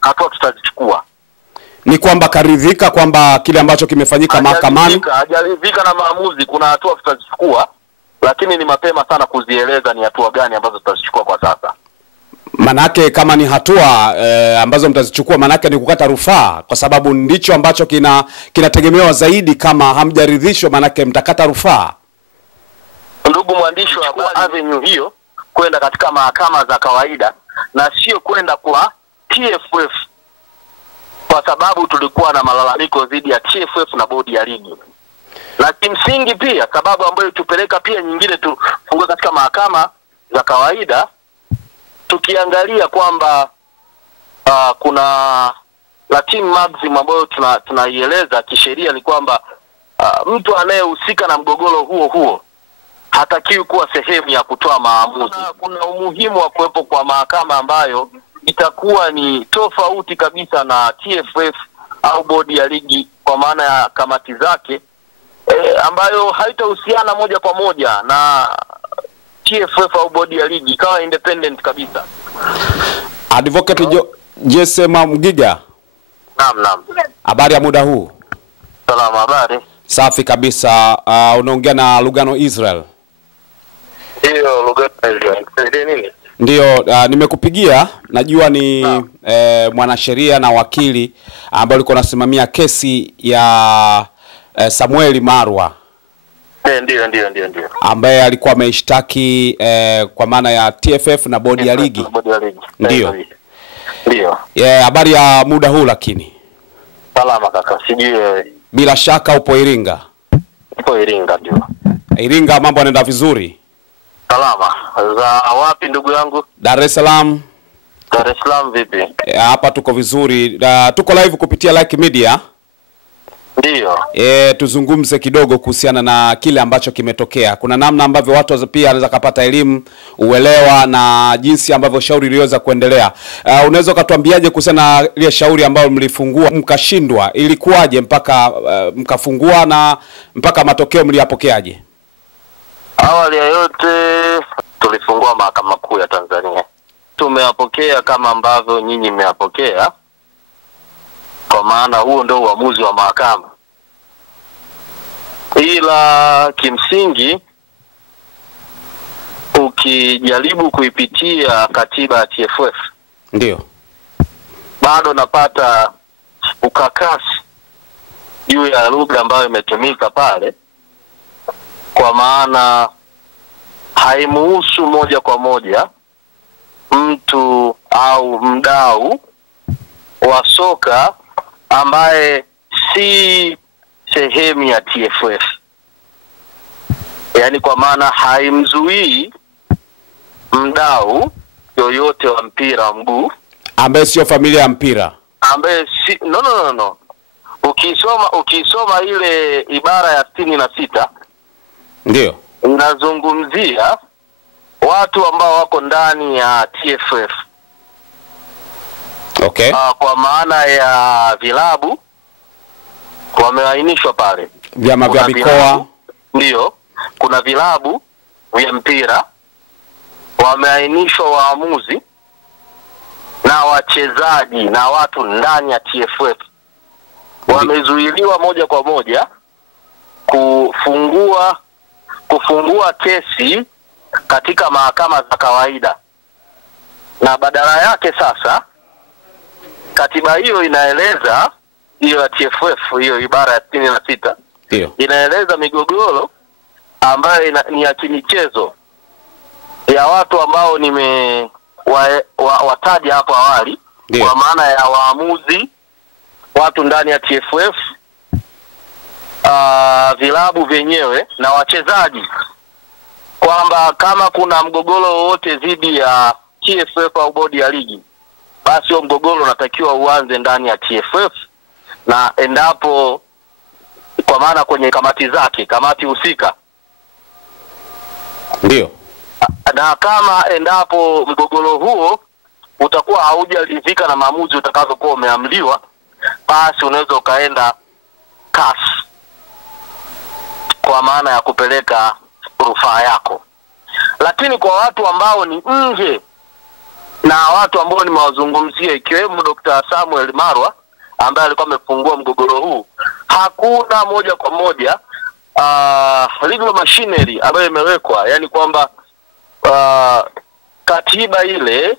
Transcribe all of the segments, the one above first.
hatua tutazichukua. Ni kwamba karidhika kwamba kile ambacho kimefanyika mahakamani, hajaridhika na maamuzi, kuna hatua tutazichukua, lakini ni mapema sana kuzieleza ni hatua gani ambazo tutazichukua kwa sasa. Manake kama ni hatua ambazo mtazichukua, manake ni kukata rufaa, kwa sababu ndicho ambacho kinategemewa zaidi. Kama hamjaridhishwa, manake mtakata rufaa. Ndugu mwandishi wa habari, avenue hiyo kwenda katika mahakama za kawaida na sio kwenda kwa TFF, kwa sababu tulikuwa na malalamiko dhidi ya TFF na bodi ya ligi. Na kimsingi pia sababu ambayo tupeleka pia nyingine tufungue katika mahakama za kawaida, tukiangalia kwamba kuna Latin maxim ambayo tunaieleza kisheria ni kwamba mtu anayehusika na mgogoro huo hatakiwi kuwa sehemu ya kutoa maamuzi. Kuna umuhimu wa kuwepo kwa mahakama ambayo itakuwa ni tofauti kabisa na TFF au bodi ya ligi, kwa maana ya kamati zake ambayo haitahusiana moja kwa moja na TFF au bodi ya ligi, ikawa independent kabisa. Advocate Jesema Mgiga. Naam. Habari ya muda huu? Salama, habari. Safi kabisa. Unaongea na Lugano Israel? Ndio, Lugano Israel. Nini? Ndio, nimekupigia. Najua ni mwanasheria na wakili ambaye alikuwa anasimamia kesi ya Samuel Marwa. Ndio. Ambaye alikuwa ameishtaki kwa maana ya TFF na bodi ya ligi. Ndio. Habari ya muda huu lakini? Salama kaka, sijui. Bila shaka upo Iringa? Upo Iringa ndio. Iringa mambo yanaenda vizuri? Salama. Za wapi ndugu yangu? Dar es Salaam. Dar es Salaam vipi? Hapa tuko vizuri. Tuko live kupitia Like Media. Ndio. Tuzungumze kidogo kuhusiana na kile ambacho kimetokea. Kuna namna ambavyo watu pia wanaweza kupata elimu, uelewa na jinsi ambavyo shauri liweza kuendelea. Unaweza kutuambiaje kuhusiana na ile shauri ambayo mlifungua mkashindwa? Ilikuwaje mpaka mkafungua na mpaka matokeo mliyapokeaje? Awali ya yote tulifungua Mahakama Kuu ya Tanzania. Tumeyapokea kama ambavyo nyinyi mmeyapokea, kwa maana huo ndio uamuzi wa mahakama. Ila kimsingi ukijaribu kuipitia katiba ya TFF, ndio bado napata ukakasi juu ya lugha ambayo imetumika pale, kwa maana haimuhusu moja kwa moja mtu au mdau wa soka ambaye si sehemu ya TFF. Yaani kwa maana haimzuii mdau yoyote wa mpira wa mguu ambaye sio familia ya mpira, ambaye si no. Ukisoma ile ibara ya 66 ndio inazungumzia watu ambao wako ndani ya TFF. Okay. Kwa maana ya vilabu wameainishwa pale. Vyama vya mikoa. Ndio. Kuna vilabu vya mpira wameainishwa, waamuzi na wachezaji na watu ndani ya TFF wamezuiliwa moja kwa moja kufungua kesi katika mahakama za kawaida, na badala yake sasa katiba hiyo inaeleza, hiyo ya TFF, hiyo ibara ya 66 ndio inaeleza migogoro ambayo ni ya kimichezo ya watu ambao wataja hapo awali, kwa maana ya waamuzi, watu ndani ya TFF, vilabu vyenyewe na wachezaji, kwamba kama kuna mgogoro wote dhidi ya TFF au bodi ya ligi, basi huo mgogoro unatakiwa uanze ndani ya TFF, na endapo kwa maana kwenye kamati zake, kamati husika. Ndio. Na kama endapo mgogoro huo utakuwa haujaridhika na maamuzi utakazokuwa umeamliwa, basi unaweza ukaenda CAS kwa maana ya kupeleka rufaa yako. Lakini kwa watu ambao ni nje na watu ambao nimewazungumzia ikiwemo Dr. Samuel Marwa ambaye alikuwa amefungua mgogoro huu, hakuna moja kwa moja legal machinery ambayo imewekwa, yani kwamba katiba ile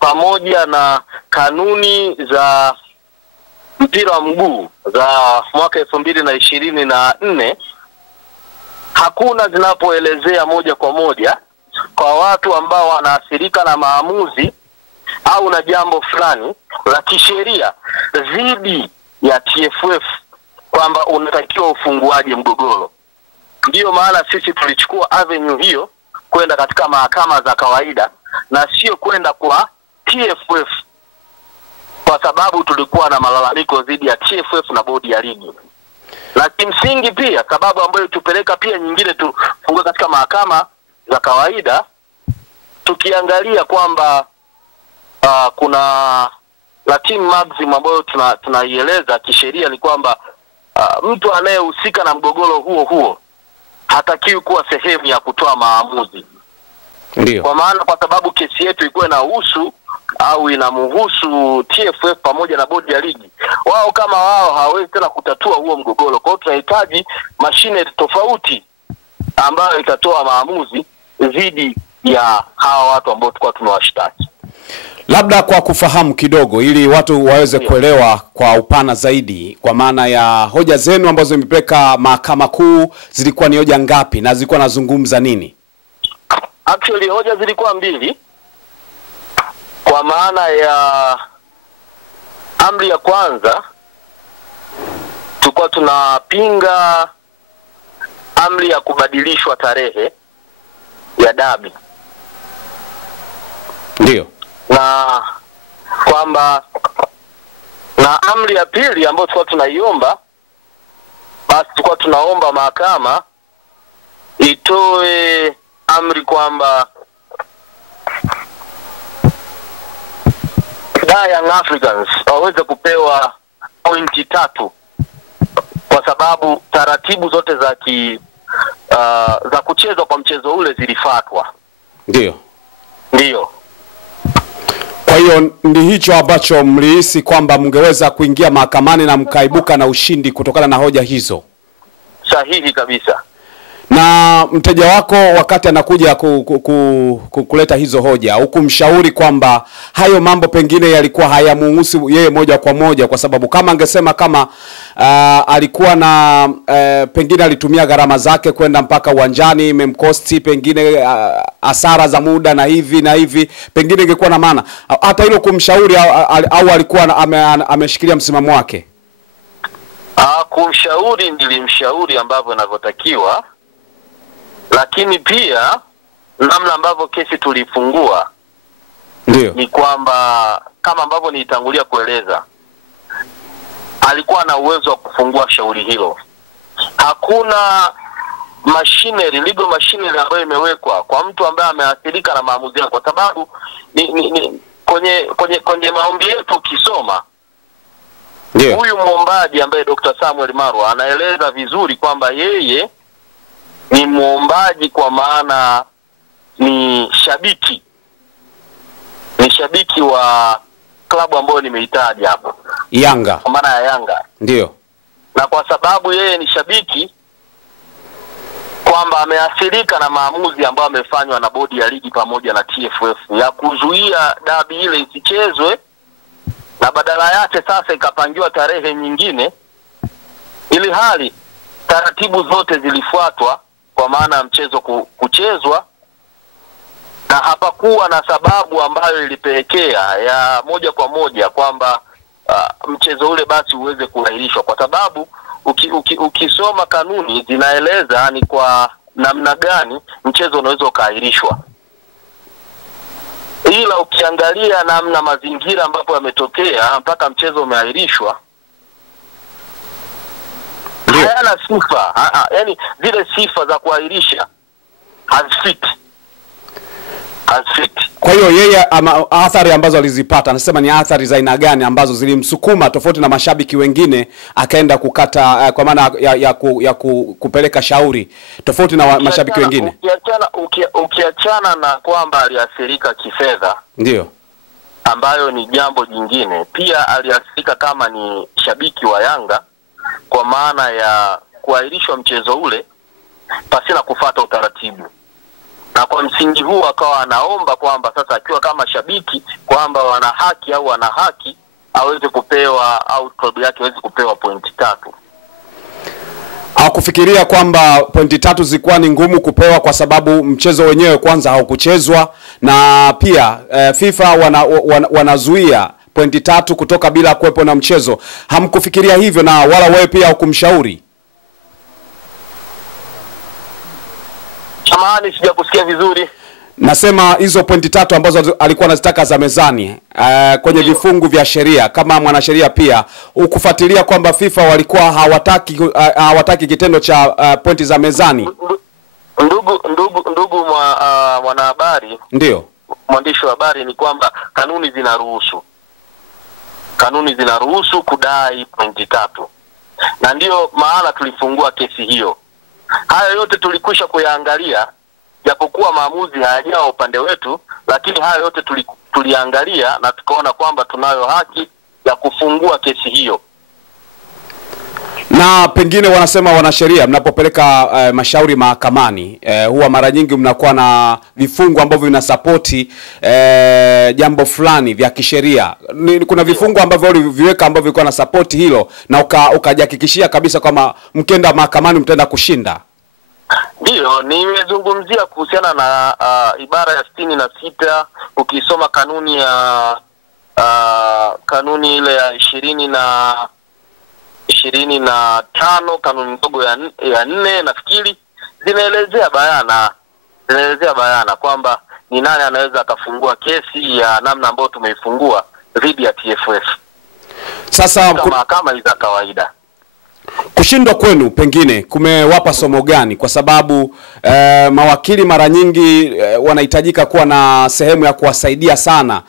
pamoja na kanuni za mpira wa mguu za mwaka 2024 hakuna zinapoelezea moja kwa moja kwa watu ambao wanaathirika na maamuzi au na jambo fulani la kisheria dhidi ya TFF kwamba unatakiwa ufunguaje mgogoro. Ndiyo maana sisi tulichukua avenue hiyo kwenda katika mahakama za kawaida na sio kwenda kwa TFF, kwa sababu tulikuwa na malalamiko dhidi ya TFF na bodi ya ligi. Na kimsingi pia sababu ambayo tupeleka pia nyingine tufungue katika mahakama za kawaida, tukiangalia kwamba kuna Latin maxim ambayo tunaieleza kisheria ni kwamba mtu anayehusika na mgogoro huo hatakiwi kuwa sehemu ya kutoa maamuzi. Ndio. Kwa maana kwa sababu kesi yetu ilikuwa inahusu au inamhusu TFF pamoja na bodi ya ligi, wao kama wao hawezi tena kutatua huo mgogoro. Kwa hiyo tunahitaji mashine tofauti ambayo itatoa maamuzi dhidi ya hawa watu ambao tulikuwa tunawashtaki. Labda kwa kufahamu kidogo ili watu waweze kuelewa kwa upana zaidi, kwa maana ya hoja zenu ambazo zimepeleka mahakama kuu zilikuwa ni hoja ngapi na zilikuwa nazungumza nini? Actually hoja zilikuwa mbili, kwa maana ya amri ya kwanza tulikuwa tunapinga amri ya kubadilishwa tarehe ya dabi. Ndio. Na kwamba na amri ya pili ambayo tulikuwa tunaiomba, basi tulikuwa tunaomba mahakama itoe amri kwamba Young Africans waweze kupewa pointi 3 kwa sababu taratibu zote za kuchezwa kwa mchezo ule zilifuatwa. Ndio. Kwa hiyo ndi hicho ambacho mlihisi kwamba mngeweza kuingia mahakamani na mkaibuka na ushindi kutokana na hoja hizo. Sahihi kabisa. Na mteja wako wakati anakuja kuleta hizo hoja, hukumshauri kwamba hayo mambo pengine yalikuwa hayamuhusu yeye moja kwa moja, kwa sababu kama angesema kama alikuwa na pengine alitumia gharama zake kwenda mpaka uwanjani, imemkosti pengine hasara za muda na hivi, pengine ingekuwa na maana. Hata hilo kumshauri au alikuwa ameshikilia msimamo wake? Kumshauri nilimshauri ambavyo inavyotakiwa, lakini pia namna ambavyo kesi tulifungua ndio ni kwamba kama ambavyo nilitangulia kueleza, alikuwa na uwezo wa kufungua shauri hilo. Hakuna machinery, legal machinery ambayo imewekwa kwa mtu ambaye ameathirika na maamuzi yake, kwa sababu kwenye maombi yetu ukisoma, huyu muombaji ambaye Dr. Samuel Marwa anaeleza vizuri kwamba yeye ni muombaji kwa maana ni shabiki wa klabu ambayo nimeitaja hapo, Yanga, kwa maana ya Yanga. Ndio. Na kwa sababu yeye ni shabiki, kwamba ameathirika na maamuzi ambayo amefanywa na bodi ya ligi pamoja na TFF ya kuzuia dabi ile isichezwe, na badala yake sasa ikapangiwa tarehe nyingine, ili hali taratibu zote zilifuatwa kwa maana mchezo kuchezwa, na hapakuwa na sababu ambayo ilipelekea ya moja kwa moja kwamba mchezo ule basi uweze kuahirishwa, kwa sababu ukisoma kanuni zinaeleza ni kwa namna gani mchezo unaweza ukaahirishwa. Ila ukiangalia namna mazingira ambapo yametokea mpaka mchezo umeahirishwa, hayana sifa, yani zile sifa za kuahirisha hazifiti. Kwa hiyo yeye athari ambazo alizipata, anasema ni athari za aina gani ambazo zilimsukuma tofauti na mashabiki wengine akaenda kukata, kwa maana ya kupeleka shauri tofauti na mashabiki wengine? Ukiachana na kwamba aliathirika kifedha, ndio, ambayo ni jambo jingine. Pia aliathirika kama ni shabiki wa Yanga kwa maana ya kuahirishwa mchezo ule pasina kufuata utaratibu, na kwa msingi huu akawa anaomba kwamba sasa akiwa kama shabiki kwamba wana haki aweze kupewa, au klabu yake aweze kupewa pointi 3. Hakufikiria kwamba pointi 3 zilikuwa ni ngumu kupewa kwa sababu mchezo wenyewe kwanza haukuchezwa, na pia FIFA wanazuia pointi 3 kutoka bila kuwepo na mchezo. Hamkufikiria hivyo, na wala wewe pia hukumshauri? Samahani, sijakusikia vizuri. Nasema hizo pointi 3 ambazo alikuwa anazitaka za mezani kwenye vifungu vya sheria, kama mwanasheria pia ukufuatilia kwamba FIFA walikuwa hawataki kitendo cha pointi za mezani? Ndugu mwanahabari, ndio mwandishi wa habari, ni kwamba kanuni zinaruhusu kudai pointi 3, na ndio maana tulifungua kesi hiyo. Haya yote tulikwisha kuyaangalia, japokuwa maamuzi hayajawa upande wetu, lakini haya yote tuliangalia na tukaona kwamba tunayo haki ya kufungua kesi hiyo. Na pengine wanasema wanasheria mnapopeleka mashauri mahakamani huwa mara nyingi mnakuwa na vifungu ambavyo vinasapoti jambo fulani vya kisheria. Kuna vifungu ambavyo viweka ambavyo vilikuwa na support hilo, na ukajihakikishia kabisa kwamba mkenda mahakamani mtaenda kushinda? Ndio, nimezungumzia kuhusiana na ibara ya 66. Ukisoma kanuni ya kanuni ile ya 25, kanuni ndogo ya 4 nafikiri, zinaelezea bayana kwamba ni nani anaweza akafungua kesi ya namna ambayo tumeifungua dhidi ya TFF. Sasa kama hizo kawaida. Kushindwa kwenu pengine kumewapa somo gani? Kwa sababu mawakili mara nyingi wanahitajika kuwa na sehemu ya kuwasaidia sana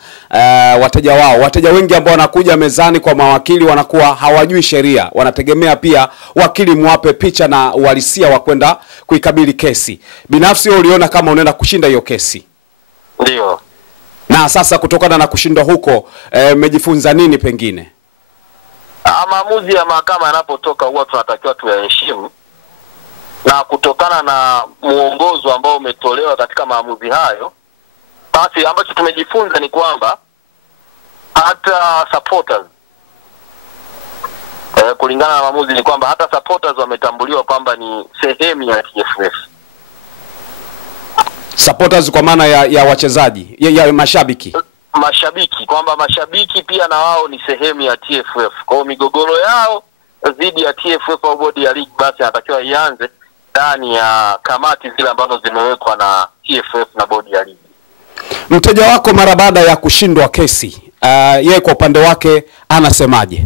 wateja wao. Wateja wengi ambao wanakuja mezani kwa mawakili wanakuwa hawajui sheria, wanategemea pia wakili muwape picha na uhalisia wa kwenda kuikabili kesi. Binafsi uliona kama unaenda kushinda hiyo kesi? Ndio. Na sasa kutokana na kushindwa huko mmejifunza nini pengine? Maamuzi ya mahakama yanapotoka huwa tunatakiwa tuyaheshimu, na kutokana na muongozo ambao umetolewa katika maamuzi hayo, basi ambacho tumejifunza ni kwamba hata supporters kulingana na maamuzi ni kwamba hata supporters wametambuliwa kwamba ni sehemu ya TFF. Supporters kwa maana ya wachezaji, ya mashabiki kwamba mashabiki pia na wao ni sehemu ya TFF. Kwa hiyo migogoro yao dhidi ya TFF au bodi ya ligi basi anatakiwa ianze ndani ya kamati zile ambazo zimewekwa na TFF na bodi ya ligi. Mteja wako mara baada ya kushindwa kesi, yeye kwa upande wake anasemaje?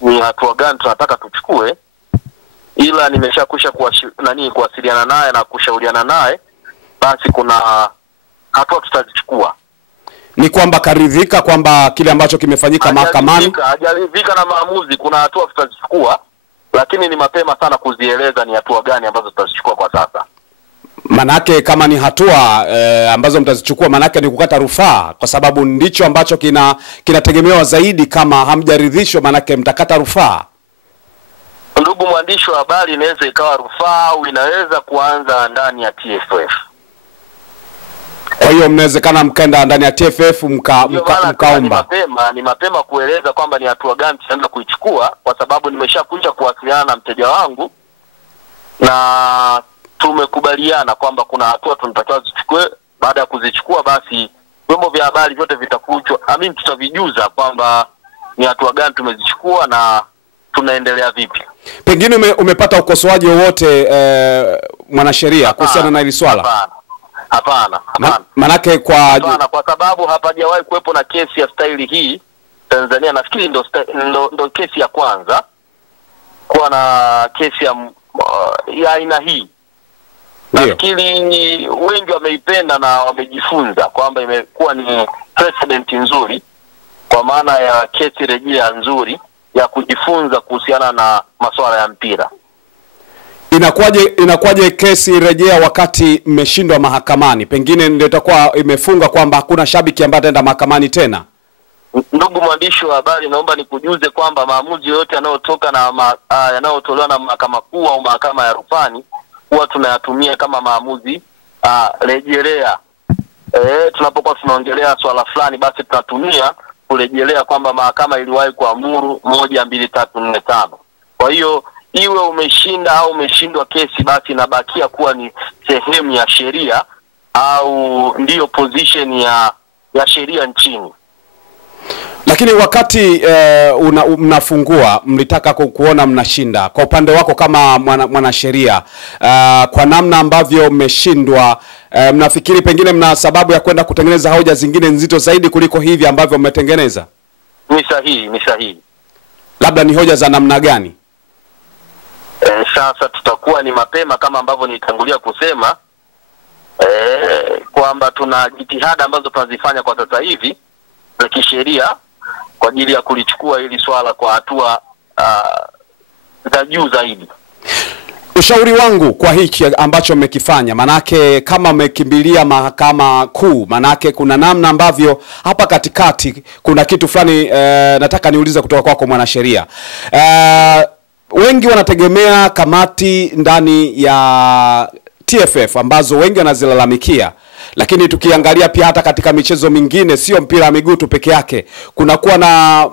Ni hatua gani tunataka tuchukue, ila nimeshakwisha kuwasiliana naye na kushauriana naye, basi kuna hatua tutazichukua. Ni kwamba karidhika kwamba kile ambacho kimefanyika mahakamani? Hajaridhika na maamuzi. Kuna hatua tutazichukua, lakini ni mapema sana kuzieleza ni hatua gani ambazo tutazichukua kwa sasa. Manake kama ni hatua ambazo mtazichukua, manake ni kukata rufaa, kwa sababu ndicho ambacho kinategemewa zaidi. Kama hamjaridhishwa, manake mtakata rufaa. Ndugu mwandishi wa habari, inaweza ikawa rufaa au inaweza kuanza ndani ya TFF. Kwa hiyo mnawezekana mkaenda ndani ya TFF mkaomba. Ni mapema kueleza kwamba ni hatua gani tutaenda kuichukua, kwa sababu nimeshakuja kuwasiliana na mteja wangu na tumekubaliana kwamba kuna hatua tunatakiwa tuchukue. Baada ya kuzichukua, basi vyombo vya habari vyote tutavijuza kwamba ni hatua gani tumezichukua na tunaendelea vipi. Pengine umepata ukosoaji wowote mwanasheria kuhusiana na hili swala? Hapana. Manake kwa sababu hapajawahi kuwepo na kesi ya staili hii Tanzania. Nafikiri ndo kesi ya kwanza kuwa na kesi ya aina hii. Nafikiri wengi wameipenda na wamejifunza kwamba imekuwa ni precedent nzuri, kwa maana ya kesi rejea nzuri ya kujifunza kuhusiana na masuala ya mpira. Inakuwaje kesi rejea wakati mmeshindwa mahakamani? Pengine ndio itakuwa imefunga kwamba hakuna shabiki ambaye ataenda mahakamani tena. Ndugu mwandishi wa habari, naomba nikujuze kwamba maamuzi yote yanayotoka na yanayotolewa na mahakama kuu au mahakama ya rufani huwa tunayatumia kama maamuzi rejelea. Tunapokuwa tunaongelea swala fulani, basi tunatumia kurejelea kwamba mahakama iliwahi kuamuru 1 2 3 4 5. Kwa hiyo iwe umeshinda au umeshindwa kesi, basi inabakia kuwa ni sehemu ya sheria au ndiyo position ya sheria nchini. Lakini wakati mnafungua, mlitaka kuona mnashinda. Kwa upande wako kama mwanasheria, kwa namna ambavyo mmeshindwa, mnafikiri pengine mna sababu ya kwenda kutengeneza hoja zingine nzito zaidi kuliko hivi ambavyo mmetengeneza? Ni sahihi. Labda ni hoja za namna gani? Sasa tutakuwa ni mapema kama ambavyo nitangulia kusema kwamba tuna jitihada ambazo tunazifanya kwa sasa hivi za kisheria kwa ajili ya kulichukua hili swala kwa hatua za juu zaidi. Ushauri wangu kwa hiki ambacho mmekifanya, manake kama mmekimbilia mahakama kuu, manake kuna namna ambavyo hapa katikati kuna kitu fulani nataka niulize kutoka kwako mwanasheria. Wengi wanategemea kamati ndani ya TFF ambazo wengi wanazilalamikia, lakini tukiangalia pia hata katika michezo mingine, sio mpira wa miguu tu peke yake, kunakuwa na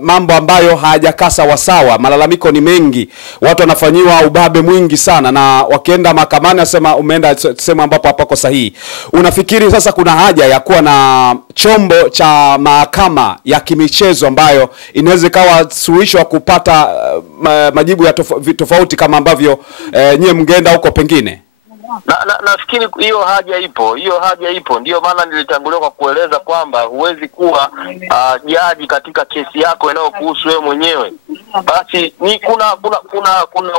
mambo ambayo hayajakaa sawa. Malalamiko ni mengi, watu wanafanyiwa ubabe mwingi sana, na wakienda mahakamani asema umeenda sehemu ambapo hapako sahihi. Unafikiri sasa kuna haja ya kuwa na chombo cha mahakama ya kimichezo ambayo inaweza kawa suluhisho wa kupata majibu ya tofauti kama ambavyo nyie mngeenda huko pengine? Nafikiri hiyo haja ipo. Ndio maana nilitangulia kwa kueleza kwamba huwezi kuwa jaji katika kesi yako inayokuhusu wewe mwenyewe. Basi ni kuna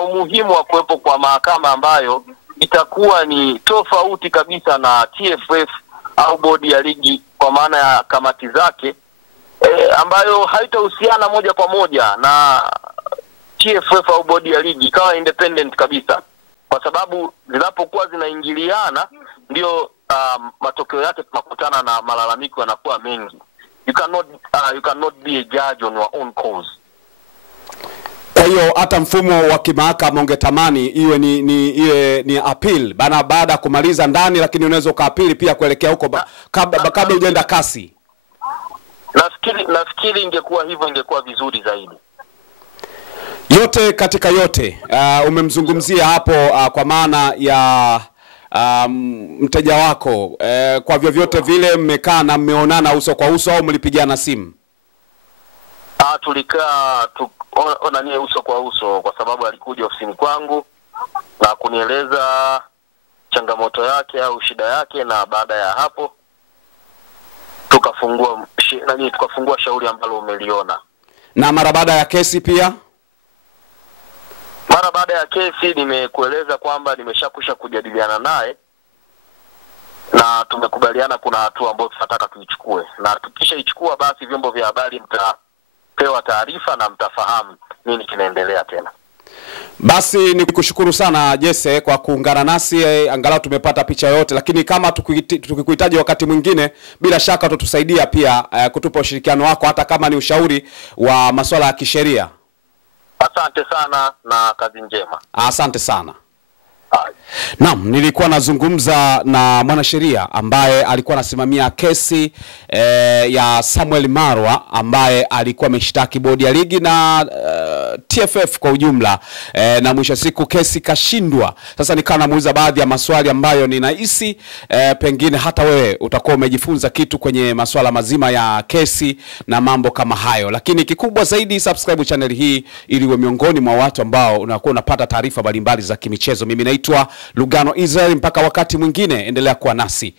umuhimu wa kuwepo kwa mahakama ambayo itakuwa ni tofauti kabisa na TFF au bodi ya ligi, kwa maana ya kamati zake ambayo haitahusiana moja kwa moja na TFF au bodi ya ligi, ikawa independent kabisa. Kwa sababu zinapokuwa zinaingiliana ndio matokeo yake tunakutana na malalamiko yanakuwa mengi. You cannot be a judge on your own cause. Kwa hiyo hata mfumo wa kimahakama ungetamani iwe ni appeal baada ya kumaliza ndani, lakini unaweza kaapili pia kuelekea huko kabla hujaenda kasi. Nafikiri ingekuwa hivyo, ingekuwa vizuri zaidi. Yote katika yote, umemzungumzia hapo kwa maana ya mteja wako, kwa vyovyote vile mmekaa na mmeonana uso kwa uso au mlipigana simu? Tulikaa onanie uso kwa uso, kwa sababu alikuja ofisini kwangu na kunieleza changamoto yake au shida yake, na baada ya hapo tukafungua shauri ambalo umeliona. Na mara baada ya kesi pia? Mara baada ya kesi nimekueleza kwamba nimeshakusha kujadiliana naye na tumekubaliana kuna hatua ambayo tunataka tuichukue, na tukishaichukua basi vyombo vya habari mtapewa taarifa na mtafahamu nini kinaendelea tena. Basi nikushukuru sana Jesse kwa kuungana nasi, angalau tumepata picha yote, lakini kama tukikuhitaji wakati mwingine, bila shaka tutusaidia pia kutupa ushirikiano wako, hata kama ni ushauri wa masuala ya kisheria. Asante sana na kazi njema. Asante sana. Naam, nilikuwa nazungumza na mwanasheria ambaye alikuwa anasimamia kesi ya Samuel Marwa ambaye alikuwa ameshtaki bodi ya ligi na TFF kwa ujumla, na mwisho siku kesi kashindwa. Sasa nikawa namuuliza baadhi ya maswali ambayo ninahisi pengine hata wewe utakuwa umejifunza kitu kwenye masuala mazima ya kesi na mambo kama hayo. Lakini kikubwa zaidi, subscribe channel hii ili uwe miongoni mwa watu ambao unakuwa unapata taarifa mbalimbali za kimichezo. Mimi naitwa Lugano Israel, mpaka wakati mwingine endelea kuwa nasi.